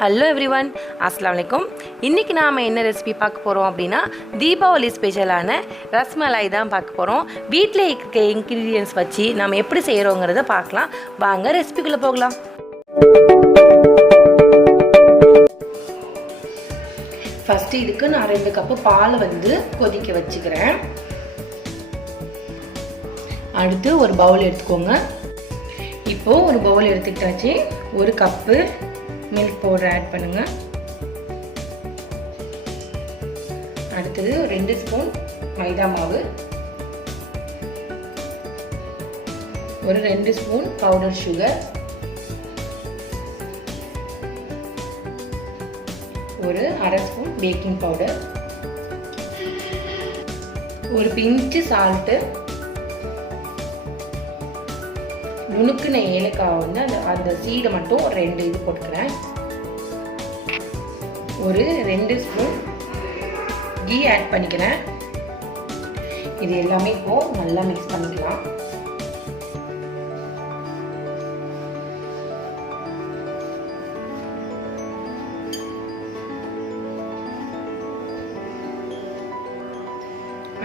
Hello everyone, அஸ்ஸலாமு அலைக்கும். இன்றைக்கி நாம் என்ன ரெசிபி பார்க்க போகிறோம் அப்படின்னா தீபாவளி ஸ்பெஷலான ரசமலாய் தான் பார்க்க போகிறோம். வீட்டில் இருக்க இன்க்ரீடியன்ஸ் வச்சு நாம் எப்படி செய்கிறோங்கிறத பார்க்கலாம். வாங்க ரெசிபிக்குள்ளே போகலாம். ஃபஸ்ட்டு இதுக்கு நான் 2 கப்பு பால் கொதிக்க வச்சுக்கிறேன். அடுத்து ஒரு பவுல் எடுத்துக்கோங்க. இப்போது ஒரு பவுல் எடுத்துக்கிட்டாச்சு. 1 கப்பு மில்க் பவுடர் ஆட் பண்ணுங்க. அடுத்தது 2 ஸ்பூன் மைதா மாவு, ஒரு 2 ஸ்பூன் பவுடர் சுகர், ஒரு 1/2 ஸ்பூன் பேக்கிங் பவுடர், ஒரு பிஞ்சு சால்ட்டு, நுணுக்குன ஏலக்காய் அந்த சீடை மட்டும் 2 இது போட்டுக்கிறேன். ஒரு 2 ஸ்பூன் கீ ஆட் பண்ணிக்கிறேன். இது எல்லாமே இப்போ நல்லா மிக்ஸ் பண்ணிக்கலாம்.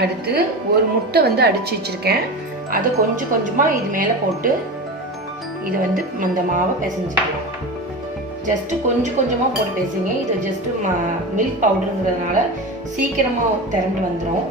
அடுத்து ஒரு முட்டை அடிச்சு வச்சிருக்கேன். அதை கொஞ்சம் கொஞ்சமாக இது மேலே போட்டு இதை அந்த மாவை பிசைஞ்சிக்கலாம். ஜஸ்ட்டு கொஞ்சம் கொஞ்சமாக போட்டு பேசுங்க. இது ஜஸ்ட்டு மில்க் பவுடருங்கிறதுனால சீக்கிரமாக திரண்டு வந்துடும்.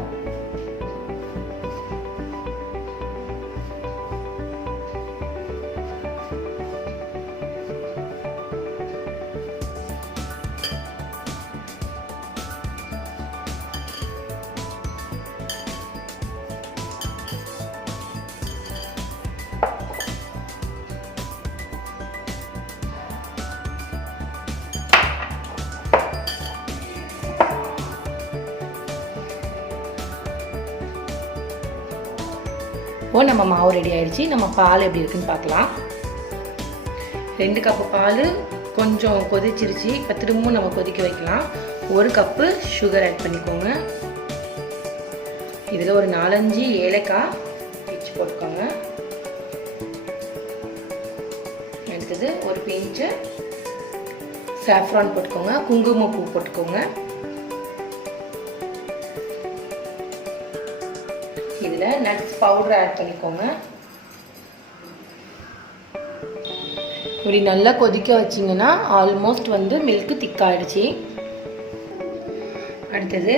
இப்போ நம்ம மாவு ரெடி ஆயிடுச்சு. நம்ம பால் எப்படி இருக்குன்னு பார்க்கலாம். 2 கப்பு பால் கொஞ்சம் கொதிச்சிருச்சு. இப்போ திரும்பவும் நம்ம கொதிக்க வைக்கலாம். 1 கப்பு சுகர் ஆட் பண்ணிக்கோங்க. இதில் ஒரு 4-5 ஏலக்காய் பிச்சு போட்டுக்கோங்க. அடுத்தது ஒரு பிஞ்சு சாஃப்ரான் போட்டுக்கோங்க. குங்குமப்பூ போட்டுக்கோங்க. இதில் நட்ஸ் பவுடர் ஆட் பண்ணிக்கோங்க. இப்படி நல்லா கொதிக்க வச்சிங்கன்னா ஆல்மோஸ்ட் மில்க் திக்காயிடுச்சு. அடுத்தது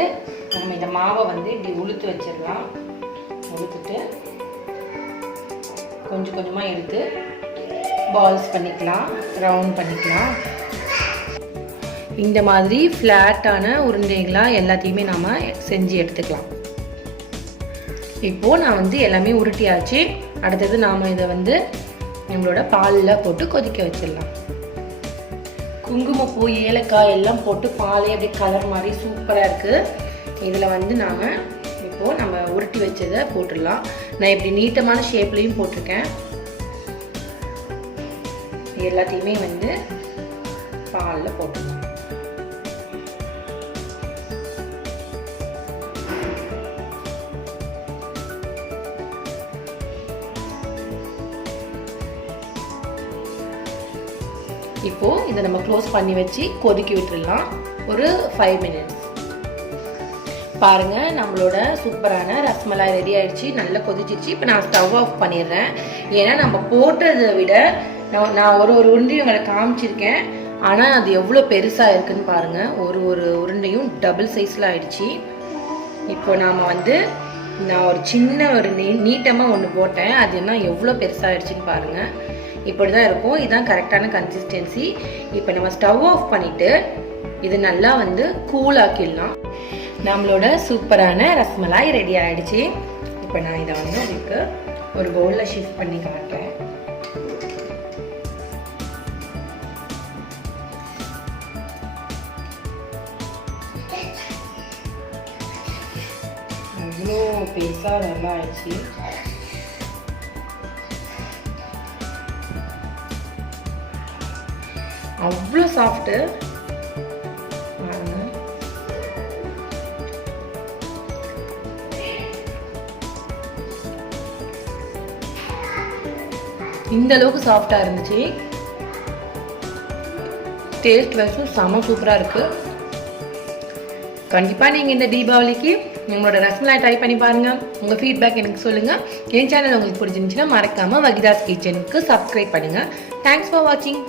நம்ம இந்த மாவை இப்படி உளுத்து வச்சிடலாம். உளுத்துட்டு கொஞ்சம் கொஞ்சமாக எடுத்து பால்ஸ் பண்ணிக்கலாம், ரவுண்ட் பண்ணிக்கலாம். இந்த மாதிரி ஃப்ளாட்டான உருண்டைகளாக எல்லாத்தையுமே நாம் செஞ்சு எடுத்துக்கலாம். இப்போது நான் எல்லாமே உருட்டியாச்சு. அடுத்தது நாம் இதை நம்மளோட பாலில் போட்டு கொதிக்க வச்சிடலாம். குங்குமப்பூ ஏலக்காய் எல்லாம் போட்டு பாலே அப்படியே கலர் மாதிரி சூப்பராக இருக்குது. இதில் நாம் இப்போது நம்ம உருட்டி வச்சதை போட்டுடலாம். நான் இப்படி நீட்டமான ஷேப்லேயும் போட்டிருக்கேன். எல்லாத்தையுமே பாலில் போட்டுடலாம். இப்போ இதை நம்ம க்ளோஸ் பண்ணி வச்சு கொதிக்க விட்டுடலாம் ஒரு 5 மினிட்ஸ். பாருங்க, நம்மளோட சூப்பரான ரசமலாய் ரெடி ஆயிடுச்சு. நல்லா கொதிச்சிருச்சு. இப்போ நான் ஸ்டவ் ஆஃப் பண்ணிடுறேன். ஏன்னா நம்ம போட்டதை விட நான் ஒரு உருண்டையும் உங்களை காமிச்சிருக்கேன். ஆனால் அது எவ்வளோ பெருசாக இருக்குன்னு பாருங்க. ஒரு உருண்டையும் டபுள் சைஸில் ஆயிடுச்சு. இப்போ நாம் நான் ஒரு சின்ன நீட்டமாக ஒன்று போட்டேன். அது என்ன எவ்வளோ பெருசாகிடுச்சின்னு பாருங்கள். இப்படி தான் இருக்கும். இதுதான் கரெக்டான கன்சிஸ்டன்சி. இப்போ நம்ம ஸ்டவ் ஆஃப் பண்ணிவிட்டு இது நல்லா கூல் ஆக்கிடலாம். நம்மளோட சூப்பரான ரசமலாய் ரெடி ஆகிடுச்சு. இப்போ நான் இதை உங்களுக்கு ஒரு பவுலில் ஷிஃப்ட் பண்ணி காட்டுறேன். அவ்வளோ பெருசாக நல்லா ஆயிடுச்சு. அவ்வளோ சாஃப்ட்டு. இந்த அளவுக்கு சாஃப்டா இருந்துச்சு. டேஸ்ட் வைஸும் செம சூப்பராக இருக்குது. கண்டிப்பாக நீங்கள் இந்த தீபாவளிக்கு உங்களோட ரசமலாய் ட்ரை பண்ணி பாருங்கள். உங்கள் ஃபீட்பேக் எனக்கு சொல்லுங்கள். என் சேனல் உங்களுக்கு பிடிச்சிருந்துச்சுன்னா மறக்காமல் வகிதாஸ் கிச்சனுக்கு சப்ஸ்கிரைப் பண்ணுங்கள். தேங்க்ஸ் ஃபார் வாட்சிங்.